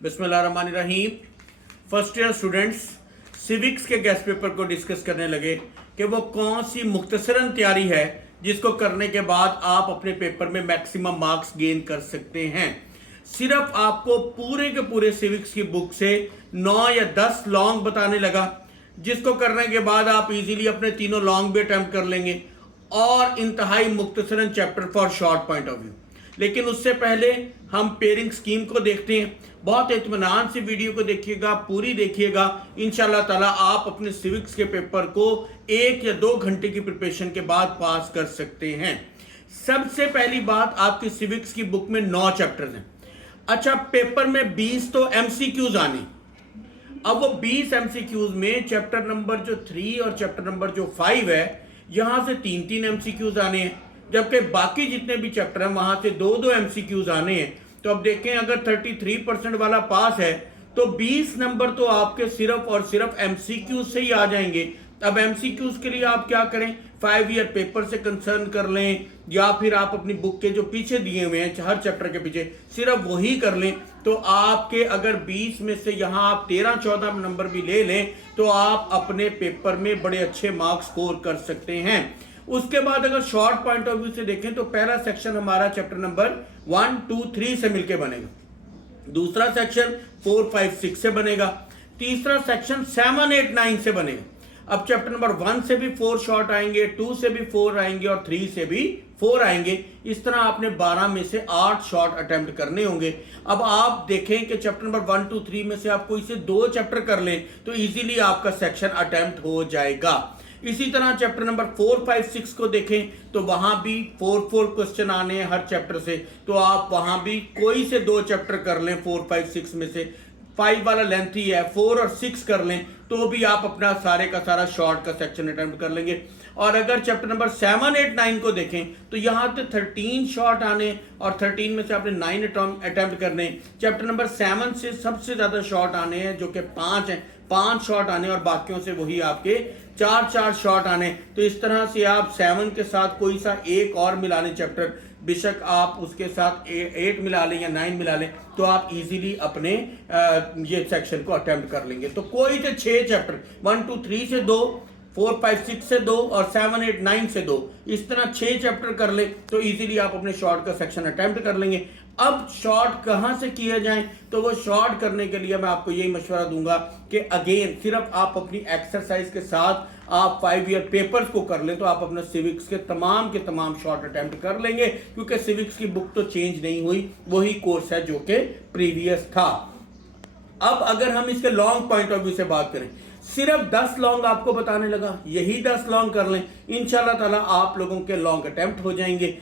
बिस्मिल्लाहिर्रहमानिर्रहीम। First year students civics के guest paper को डिस्कस करने लगे कि वो कौन सी मुख्तसरन तैयारी है जिसको करने के बाद आप अपने पेपर में मैक्सिमम मार्क्स गेन कर सकते हैं। सिर्फ आपको पूरे के पूरे सिविक्स की बुक से 9 या 10 लॉन्ग बताने लगा, जिसको करने के बाद आप इजीली अपने तीनों लॉन्ग भी अटेम्प्ट कर लेंगे और इंतहाई मुख्तसरन chapter four short point of view. लेकिन उससे पहले हम पेयरिंग स्कीम को देखते हैं। बहुत इत्मीनान से वीडियो को देखिएगा, पूरी देखिएगा। इंशाल्लाह ताला आप अपने सिविक्स के पेपर को 1 या 2 घंटे की प्रिपरेशन के बाद पास कर सकते हैं। सबसे पहली बात, आपकी सिविक्स की बुक में 9 चैप्टर्स हैं। अच्छा, पेपर में 20 तो एमसीक्यूज आने। अब वो 20 एमसीक्यूज में चैप्टर नंबर जो 3 और चैप्टर नंबर जो 5 है, यहां से 3-3 एमसीक्यूज आने हैं, जबकि बाकी जितने भी चैप्टर हैं वहां से 2-2 एमसीक्यूज आने हैं। तो अब देखें, अगर 33% वाला पास है तो 20 नंबर तो आपके सिर्फ और सिर्फ एमसीक्यूज से ही आ जाएंगे। अब एमसीक्यूज के लिए आप क्या करें, 5 ईयर पेपर से कंसर्न कर लें, या फिर आप अपनी बुक के जो पीछे दिए हुए हैं हर चैप्टर के पीछे सिर्फ वही कर लें। तो आपके अगर 20 में से यहां आप 13-14 नंबर भी ले लें तो आप अपने पेपर में बड़े अच्छे मार्क्स स्कोर कर सकते हैं। उसके बाद अगर शॉर्ट पॉइंट ऑफ व्यू से देखें तो पहला सेक्शन हमारा चैप्टर नंबर 1, 2, 3 से मिलकर बनेगा, दूसरा सेक्शन 4, 5, 6 से बनेगा, तीसरा सेक्शन 7, 8, 9 से बनेगा। अब चैप्टर नंबर 1 से भी 4 शॉर्ट आएंगे, 2 से भी 4 आएंगे और 3 से भी 4 आएंगे। इस तरह आपने 12 में से 8 शॉर्ट अटेम्प्ट करने होंगे। अब आप देखें कि चैप्टर नंबर 1, 2, 3 में से आप कोई से 2 चैप्टर कर लें तो इजीली आपका सेक्शन अटेम्प्ट हो जाएगा। इसी तरह चैप्टर नंबर 4, 5, 6 को देखें तो वहां भी 4 क्वेश्चन आने हैं हर चैप्टर से, तो आप वहां भी कोई से 2 चैप्टर कर लें 4, 5, 6 में से। 5 वाला लेंथी है, 4 और 6 कर लें तो भी आप अपना सारे का सारा शॉर्ट का सेक्शन अटेम्प्ट कर लेंगे। और अगर चैप्टर नंबर 7, 8, 9 को देखें तो यहां पे 13 शॉर्ट आने और 13 में से आपने 9 अटेम्प्ट करने। चैप्टर नंबर 7 से सबसे ज्यादा शॉर्ट आने हैं जो कि 5 हैं, 5 शॉर्ट आने और बाकियों से वही आपके 4 शॉर्ट आने। तो इस तरह से आप 7 के साथ कोई सा एक और मिला लें चैप्टर, बेशक आप उसके साथ 8 मिला लें या 9 मिला लें, तो आप इजीली अपने ये सेक्शन को अटेम्प्ट कर लेंगे। तो कोई से 6 चैप्टर 1, 2, 3 से 2, 4, 5, 6 से 2 और 7, 8, 9 से 2, इस तरह 6 चैप्टर कर ले तो इजीली आप अपने शॉर्ट का सेक्शन अटेम्प्ट कर लेंगे। अब शॉर्ट कहां से किए जाएं, तो वो शॉर्ट करने के लिए मैं आपको यही मशवरा दूंगा कि अगेन सिर्फ आप अपनी एक्सरसाइज के साथ आप 5 ईयर पेपर्स को कर लें तो आप अपने सिविक्स के तमाम शॉर्ट अटेम्प्ट कर लेंगे, क्योंकि सिविक्स की बुक तो चेंज नहीं हुई, वही कोर्स है जो कि प्रीवियस था। अब अगर हम इसके लॉन्ग पॉइंट ऑफ व्यू से बात करें, सिर्फ 10 लॉन्ग आपको बताने लगा, यही 10 लॉन्ग कर लें, इंशाल्लाह ताला आप लोगों के लॉन्ग अटेम्प्ट हो जाएंगे।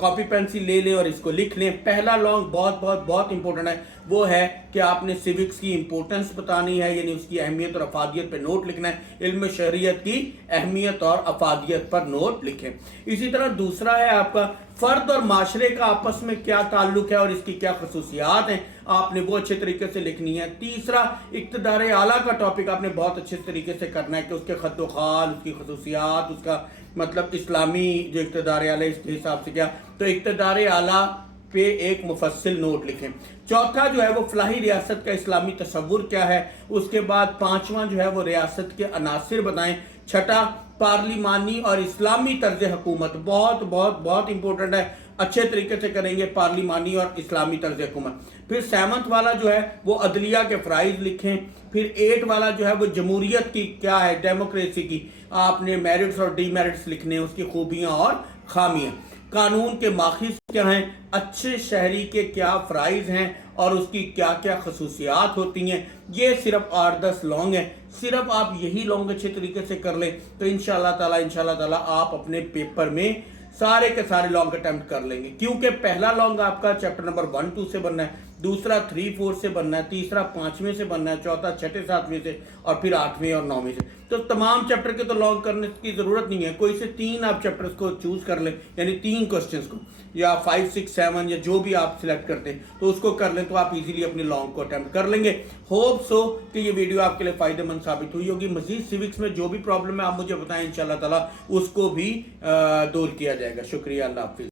कॉपी पेंसिल ले लें और इसको लिख लें। पहला लॉन्ग बहुत इंपॉर्टेंट है, वो है कि आपने सिविक्स की इंपॉर्टेंस बतानी है, यानी उसकी अहमियत और अफादियत पर नोट लिखना है। इल्म शरीयत की अहमियत और अफादियत पर नोट लिखें। इसी तरह दूसरा है आपका फर्द और माशरे का आपस में क्या ताल्लुक है और इसकी क्या खसूसियात हैं, आपने वो अच्छे तरीके से लिखनी है। तीसरा इक्तदार आला का टॉपिक आपने बहुत अच्छे तरीके से करना है कि उसके खत खाल, उसकी खसूसियात, उसका मतलब इस्लामी जो इक्तदार आला इसके हिसाब से क्या, तो इक्तदार आला पे एक मुफस्सिल नोट लिखें। चौथा जो है वो फलाही रियासत का इस्लामी तस्वुर क्या है। उसके बाद 5वां जो है वो रियासत के अनासिर बताएं। छठा पार्लिमानी और इस्लामी तर्ज हुकूमत, बहुत इंपॉर्टेंट है, अच्छे तरीके से करेंगे पार्लिमानी और इस्लामी तर्ज हुकूमत। फिर 7वां वाला जो है वो अदलिया के फ़राइज़ लिखें। फिर 8 वाला जो है वो जमहूरियत की क्या है, डेमोक्रेसी की, आपने मेरिट्स और डीमेरिट्स लिखने, उसकी खूबियां और खामियां। कानून के माखिज क्या हैं, अच्छे शहरी के क्या फ़राइज़ हैं और उसकी क्या क्या खसूसियात होती हैं। ये सिर्फ 8-10 लॉन्ग हैं। सिर्फ आप यही लॉन्ग अच्छे तरीके से कर लें तो इंशाल्लाह ताला आप अपने पेपर में सारे के सारे लॉन्ग अटेम्प्ट कर लेंगे, क्योंकि पहला लॉन्ग आपका चैप्टर नंबर 1, 2 से बनना है, दूसरा 3, 4 से बनना है, तीसरा 5वें से बनना है, चौथा 6, 7वें से और फिर 8वें और 9वें से। तो तमाम चैप्टर के तो लॉन्ग करने की जरूरत नहीं है, कोई से 3 आप चैप्टर्स को चूज कर लें, यानी 3 क्वेश्चंस को, या 5, 6, 7 या जो भी आप सिलेक्ट करते हैं तो उसको कर लें तो आप इजीली अपने लॉन्ग को अटेम्प्ट कर लेंगे। होप सो कि ये वीडियो आपके लिए फायदेमंद साबित हुई होगी। मजीद सिविक्स में जो भी प्रॉब्लम है आप मुझे बताएं, इंशाल्लाह ताला उसको भी दूर किया जाएगा। शुक्रिया, अल्लाह हाफिज।